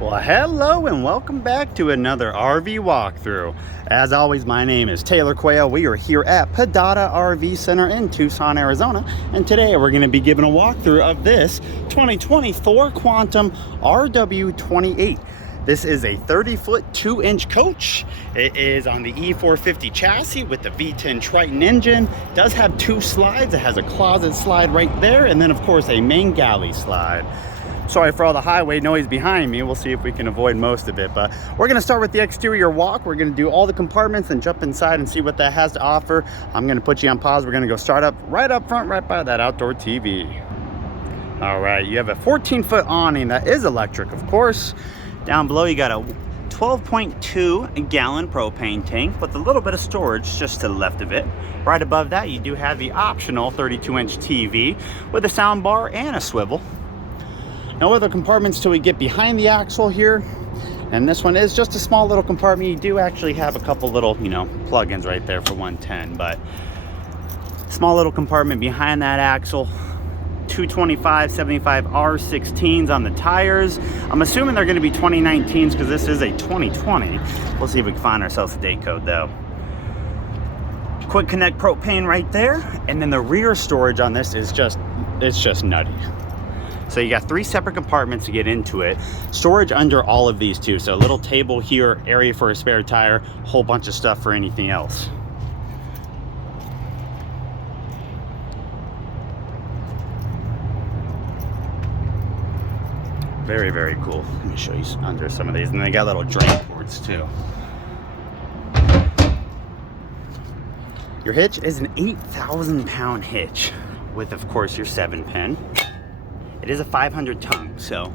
Well, hello and welcome back to another RV walkthrough. As always, my name is Taylor Quayle. We are here at Padada RV Center in Tucson, Arizona, and today we're going to be giving a walkthrough of this 2020 Thor Quantum RW28. This is a 30-foot 2-inch coach. It is on the E450 chassis with the V10 Triton engine. It does have two slides. It has a closet slide right there, and then of course a main galley slide. Sorry for all the highway noise behind me. We'll see if we can avoid most of it, but we're gonna start with the exterior walk. We're gonna do all the compartments and jump inside and see what that has to offer. I'm gonna put you on pause. We're gonna go start up right up front, right by that outdoor TV. All right, you have a 14-foot awning that is electric, of course. Down below, you got a 12.2 gallon propane tank with a little bit of storage just to the left of it. Right above that, you do have the optional 32-inch TV with a sound bar and a swivel. No other compartments till we get behind the axle here. And this one is just a small little compartment. You do actually have a couple little, plug-ins right there for 110, but small little compartment behind that axle. 225/75 R16s on the tires. I'm assuming they're gonna be 2019s because this is a 2020. We'll see if we can find ourselves a date code though. Quick connect propane right there. And then the rear storage on this is it's just nutty. So you got 3 separate compartments to get into it. Storage under all of these too. So a little table here, area for a spare tire, whole bunch of stuff for anything else. Very, very cool. Let me show you under some of these. And they got little drain ports too. Your hitch is an 8,000-pound hitch with, of course, your 7-pin. It is a 500 ton, so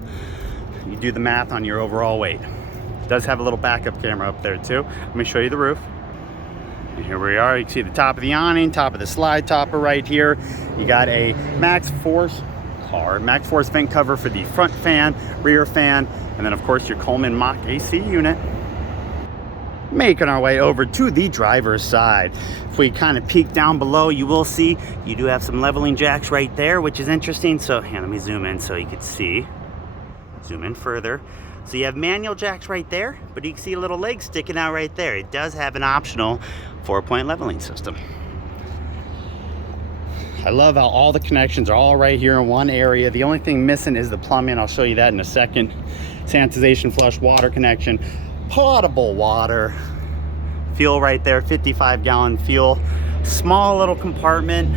you do the math on your overall weight. It does have a little backup camera up there too. Let me show you the roof. And here we are. You can see the top of the awning, top of the slide topper right here. You got a Max Force vent cover for the front fan, rear fan, and then of course your Coleman Mach AC unit. Making our way over to the driver's side. If we kind of peek down below, you will see you do have some leveling jacks right there, which is interesting. So here, let me zoom in so you can see. Zoom in further. So you have manual jacks right there, but you can see a little leg sticking out right there. It does have an optional 4-point leveling system. I love how all the connections are all right here in one area. The only thing missing is the plumbing. I'll show you that in a second. Sanitization flush water connection. Potable water, fuel right there, 55-gallon fuel, small little compartment,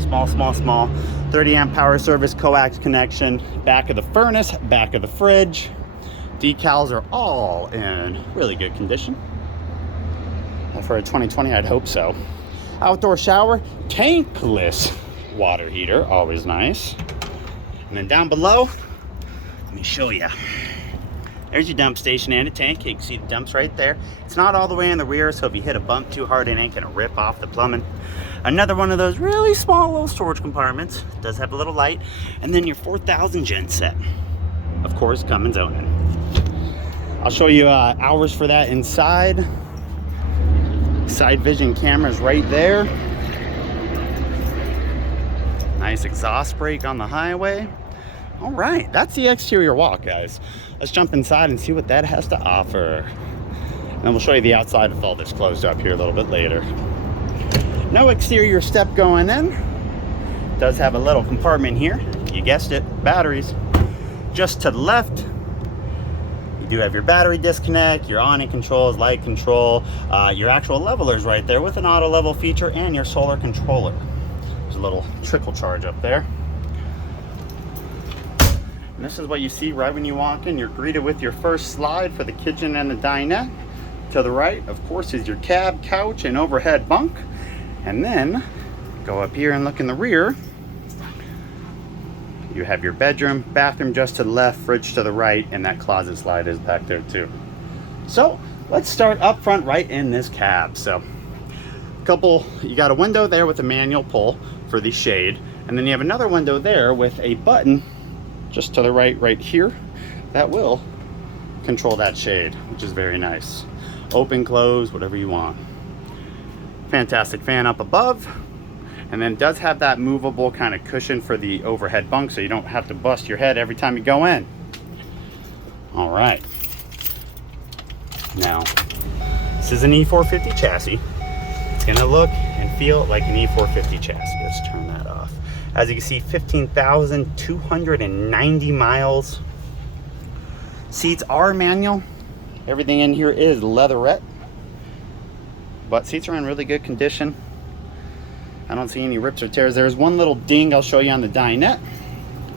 small 30 amp power service coax connection, back of the furnace, back of the fridge. Decals are all in really good condition. For a 2020, I'd hope so. Outdoor shower, tankless water heater, always nice. And then down below, let me show you. There's your dump station and a tank. You can see the dumps right there. It's not all the way in the rear, so if you hit a bump too hard, it ain't gonna rip off the plumbing. Another one of those really small little storage compartments. It does have a little light. And then your 4,000 gen set. Of course, Cummins owned it. I'll show you hours for that inside. Side vision cameras right there. Nice exhaust brake on the highway. All right, that's the exterior walk, guys. Let's jump inside and see what that has to offer. And we'll show you the outside with all this closed up here a little bit later. No exterior step going in. Does have a little compartment here. You guessed it, batteries. Just to the left, you do have your battery disconnect, your awning controls, light control, your actual levelers right there with an auto level feature and your solar controller. There's a little trickle charge up there. And this is what you see right when you walk in. You're greeted with your first slide for the kitchen and the dinette. To the right, of course, is your cab, couch, and overhead bunk. And then go up here and look in the rear. You have your bedroom, bathroom just to the left, fridge to the right, and that closet slide is back there too. So let's start up front right in this cab. So you got a window there with a manual pull for the shade. And then you have another window there with a button just to the right here, that will control that shade, which is very nice. Open, close, whatever you want. Fantastic fan up above. And then it does have that movable kind of cushion for the overhead bunk, so you don't have to bust your head every time you go in. All right. Now, this is an E450 chassis. It's gonna look and feel like an E450 chassis. Let's turn that off. As you can see, 15,290 miles. Seats are manual. Everything in here is leatherette, but seats are in really good condition. I don't see any rips or tears. There's one little ding I'll show you on the dinette.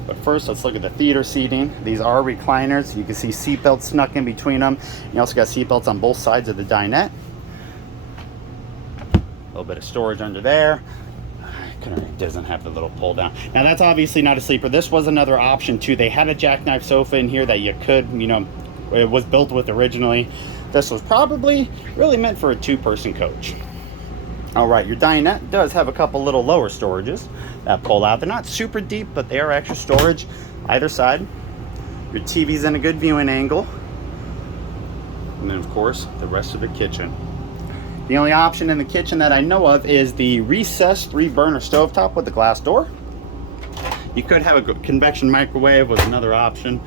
But first, let's look at the theater seating. These are recliners. You can see seat belts snuck in between them. You also got seat belts on both sides of the dinette. A little bit of storage under there. It doesn't have the little pull down. Now that's obviously not a sleeper. This was another option too. They had a jackknife sofa in here that you could, you know, it was built with originally. This was probably really meant for a two-person coach. All right, your dinette does have a couple little lower storages that pull out. They're not super deep, but they are extra storage either side. Your TV's in a good viewing angle. And then of course, the rest of the kitchen. The only option in the kitchen that I know of is the recessed 3-burner stovetop with the glass door. You could have a convection microwave was another option.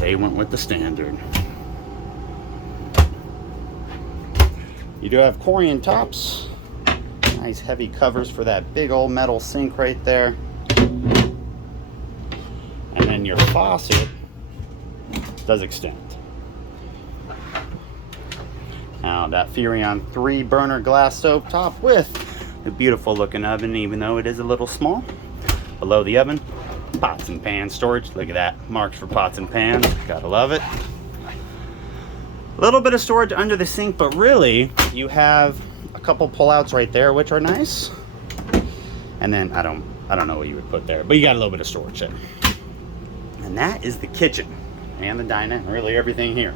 They went with the standard. You do have Corian tops. Nice heavy covers for that big old metal sink right there. And then your faucet does extend. Now that Furrion 3-burner glass stove top with a beautiful looking oven, even though it is a little small. Below the oven, pots and pans storage. Look at that, marks for pots and pans. Gotta love it. A little bit of storage under the sink, but really you have a couple pullouts right there, which are nice. And then I don't know what you would put there, but you got a little bit of storage there. And that is the kitchen and the dinette, and really everything here.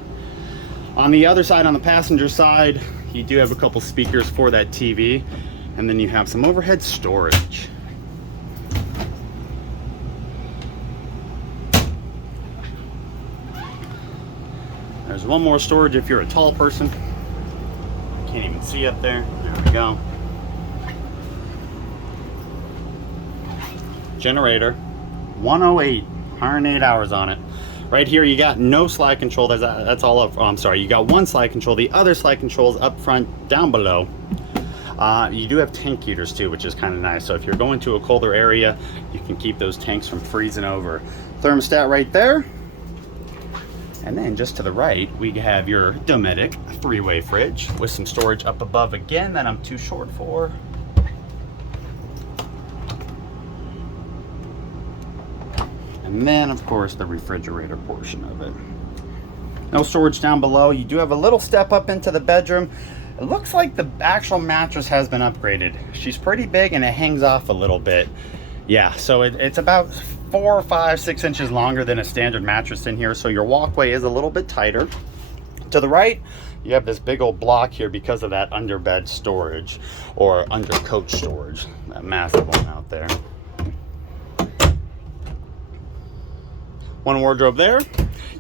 On the other side, on the passenger side, you do have a couple speakers for that TV, and then you have some overhead storage. There's one more storage if you're a tall person. Can't even see up there. There we go. Generator, 108 hours on it. Right here, you got no slide control. That's all up. Oh, I'm sorry. You got one slide control. The other slide control is up front, down below. You do have tank heaters too, which is kind of nice. So if you're going to a colder area, you can keep those tanks from freezing over. Thermostat right there. And then just to the right, we have your Dometic 3-way fridge with some storage up above again that I'm too short for. And then, of course, the refrigerator portion of it. No storage down below. You do have a little step up into the bedroom. It looks like the actual mattress has been upgraded. She's pretty big and it hangs off a little bit. Yeah, so it's about 4, 5, 6 inches longer than a standard mattress in here. So your walkway is a little bit tighter. To the right, you have this big old block here because of that underbed storage or under coach storage. That massive one out there. One wardrobe there.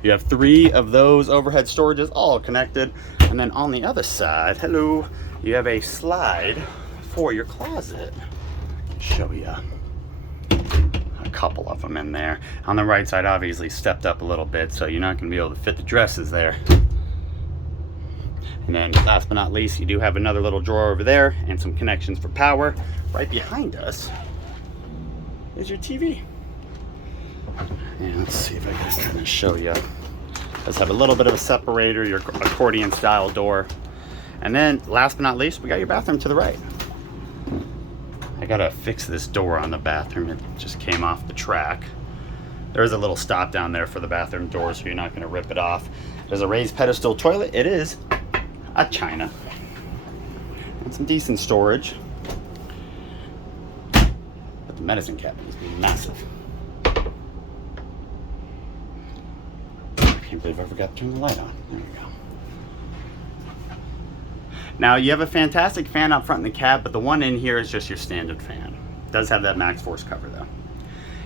You have 3 of those overhead storages all connected. And then on the other side, hello, you have a slide for your closet. Show you a couple of them in there. On the right side, obviously stepped up a little bit, so you're not going to be able to fit the dresses there. And then last but not least, you do have another little drawer over there and some connections for power. Right behind us is your TV. And let's see if I can kind of show you. It does have a little bit of a separator, your accordion style door. And then last but not least, we got your bathroom to the right. I gotta fix this door on the bathroom. It just came off the track. There's a little stop down there for the bathroom door, so you're not gonna rip it off. There's a raised pedestal toilet. It is a China. And some decent storage. But the medicine cabinet is massive. I can't believe I forgot to turn the light on. There we go. Now you have a fantastic fan up front in the cab, but the one in here is just your standard fan. It does have that max force cover though.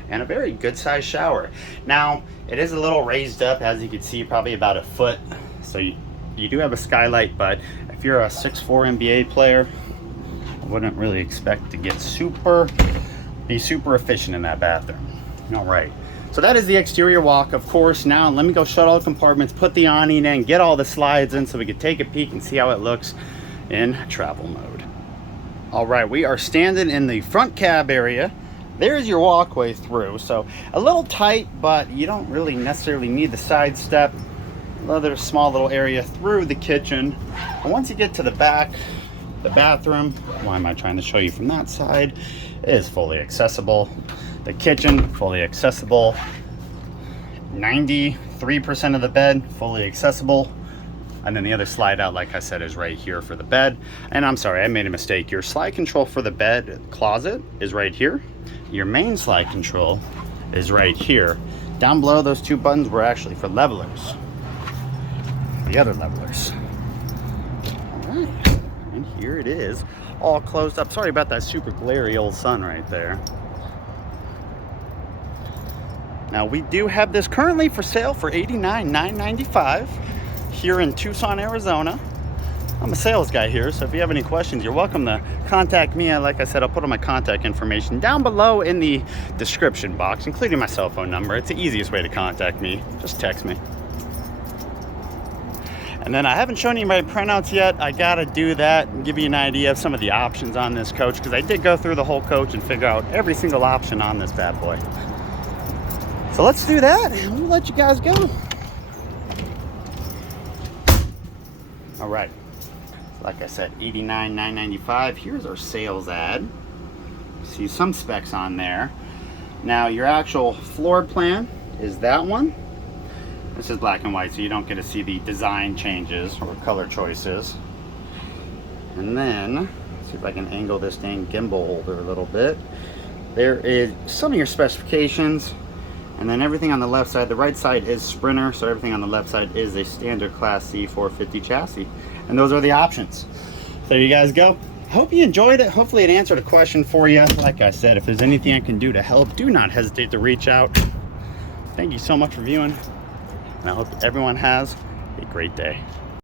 And a very good sized shower. Now it is a little raised up, as you can see, probably about a foot. So you do have a skylight, but if you're a 6'4" NBA player, I wouldn't really expect to get be super efficient in that bathroom. All right, So that is the exterior walk. Of course, now let me go shut all the compartments, put the awning in, get all the slides in so we can take a peek and see how it looks in travel mode. All right, we are standing in the front cab area. There's your walkway through. So a little tight, but you don't really necessarily need the side step. Another small little area through the kitchen. And once you get to the back, the bathroom, why am I trying to show you from that side, is fully accessible. The kitchen, fully accessible. 93% of the bed, fully accessible. And then the other slide out, like I said, is right here for the bed. And I'm sorry, I made a mistake. Your slide control for the bed closet is right here. Your main slide control is right here. Down below, those two buttons were actually for levelers. The other levelers. All right, and here it is, all closed up. Sorry about that super glary old sun right there. Now we do have this currently for sale for $89,995 here in Tucson, Arizona. I'm a sales guy here, so if you have any questions, you're welcome to contact me. Like I said, I'll put all my contact information down below in the description box, including my cell phone number. It's the easiest way to contact me. Just text me. And then I haven't shown you my printouts yet. I gotta do that and give you an idea of some of the options on this coach, because I did go through the whole coach and figure out every single option on this bad boy. So let's do that and we'll let you guys go. All right, like I said, $89,995. Here's our sales ad. See some specs on there. Now your actual floor plan is that one. This is black and white, so you don't get to see the design changes or color choices. And then, let's see if I can angle this dang gimbal holder a little bit. There is some of your specifications. And then everything on the left side, the right side is Sprinter, so everything on the left side is a standard class E450 chassis. And those are the options. So there you guys go. Hope you enjoyed it. Hopefully it answered a question for you. Like I said, if there's anything I can do to help, do not hesitate to reach out. Thank you so much for viewing, and I hope everyone has a great day.